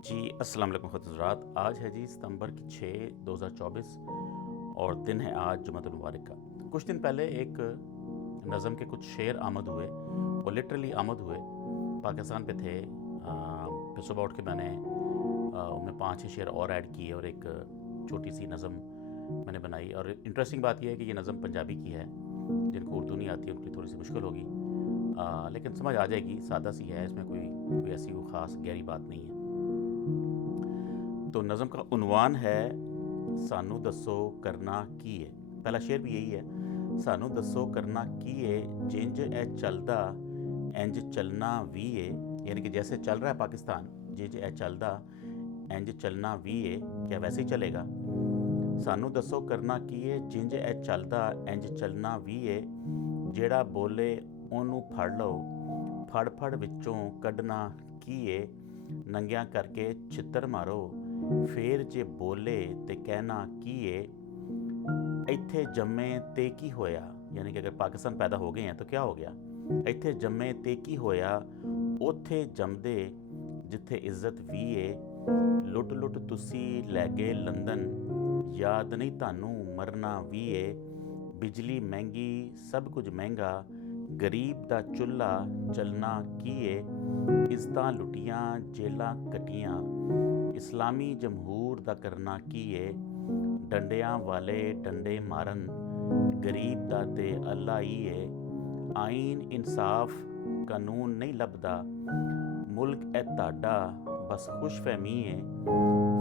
जी, अस्सलाम वालेकुम हज़रात। आज है जी सितंबर की 6 2024 और दिन है आज जुमातुल मुबारक का। कुछ दिन पहले एक नज़म के कुछ शेर आमद हुए, वो लिटरली आमद हुए, पाकिस्तान पे थे। फिर सुबह उठ के मैंने उनमें 5-6 शेर और ऐड किए और एक छोटी सी नज़म मैंने बनाई। और इंटरेस्टिंग बात यह है कि ये नज़म पंजाबी की है, जिनको उर्दू नहीं आती उनके लिए थोड़ी सी मुश्किल होगी, लेकिन समझ आ जाएगी। सादा सी है, इसमें कोई ऐसी वो ख़ास गहरी बात नहीं है। तो नज़म का उन्वान है सानू दसो करना की है। पहला शेर भी यही है, सानू दसो करना की है, जिंज ए चलदा इंज चलना भी है। यानी कि जैसे चल रहा है पाकिस्तान, जिंज ए चलदा इंज चलना भी है, क्या वैसे ही चलेगा? सानू दसो करना की है, जिंज ए चलदा इंज चलना भी है, जेड़ा बोले ओनू फड़ लो, फड़ फड़ विचों कढ़ना की है, नंगिया करके छितर मारो, ਫੇਰ ਜੇ ਬੋਲੇ ਤੇ ਕਹਿਣਾ ਕੀ ਏ, ਇੱਥੇ ਜੰਮੇ ਤੇ ਕੀ ਹੋਇਆ। यानी कि अगर पाकिस्तान पैदा हो गए हैं तो क्या हो गया। ਇੱਥੇ ਜੰਮੇ ਤੇ ਕੀ ਹੋਇਆ, ਉੱਥੇ ਜੰਮਦੇ ਜਿੱਥੇ ਇੱਜ਼ਤ ਵੀ ਏ, ਲੁੱਟ ਲੁੱਟ ਤੁਸੀਂ ਲੈ ਗਏ ਲੰਦਨ, ਯਾਦ ਨਹੀਂ ਤੁਹਾਨੂੰ ਮਰਨਾ ਵੀ ਏ, ਬਿਜਲੀ ਮਹਿੰਗੀ ਸਭ ਕੁਝ ਮਹਿੰਗਾ, ਗਰੀਬ ਦਾ ਚੁੱਲ੍ਹਾ ਚੱਲਣਾ ਕੀ ਏ, ਇੱਜ਼ਤਾਂ ਲੁੱਟੀਆਂ ਜੇਲਾਂ ਕੱਟੀਆਂ, ਇਸਲਾਮੀ ਜਮਹੂਰ ਦਾ ਕਰਨਾ ਕੀ ਏ, ਡੰਡਿਆਂ ਵਾਲੇ ਡੰਡੇ ਮਾਰਨ, ਗਰੀਬ ਦਾ ਤੇ ਅੱਲਾ ਹੀ ਏ, ਆਈਨ ਇਨਸਾਫ ਕਾਨੂੰਨ ਨਹੀਂ ਲੱਭਦਾ, ਮੁਲਕ ਇਹ ਤੁਹਾਡਾ ਬਸ ਖੁਸ਼ਫਹਿਮੀ ਏ,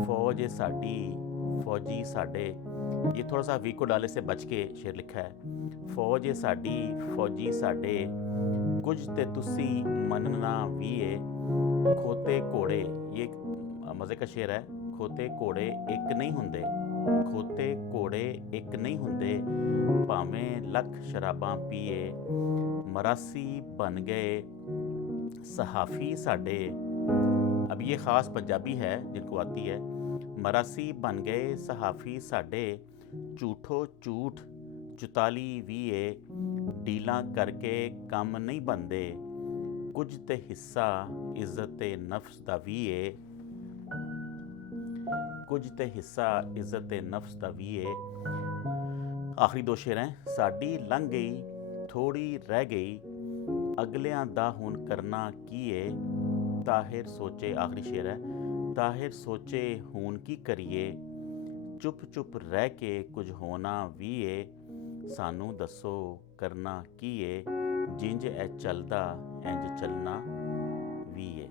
फौज है साडी फौजी साडे। ये थोड़ा सा वी को डाले से बच के शेर लिखा है। फौज है साडी फौजी साडे, कुछ ते तुसी मनना भी है, खोते घोड़े। ये मज़े का शेर है। खोते घोड़े एक नहीं हुंदे, खोते घोड़े एक नहीं हुंदे, भावें लख शराबां पीए, मरासी बन गए सहाफ़ी साडे। अब ये ख़ास पंजाबी है जिनको आती है। मरासी बन गए सहाफ़ी साडे, झूठो झूठ चुताली भी है, डीलां करके कम नहीं बनदे, कुछ ते हिस्सा इज्जत नफ्स दा भी है, कुछ ते हिस्सा इज्जत नफ्स दा भी है। आखिरी दो शेर हैं। साडी लंघ गई थोड़ी रह गई, अगलियां दा हुण करना की है, ताहिर सोचे। आखिरी शेर है। ताहिर सोचे हून की करिए, चुप चुप रह के कुछ होना भी है, सानू दसो करना की है, जिंज ए चलदा इंज चलना भी है।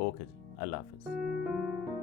ओके जी, अल्लाह हाफिज़।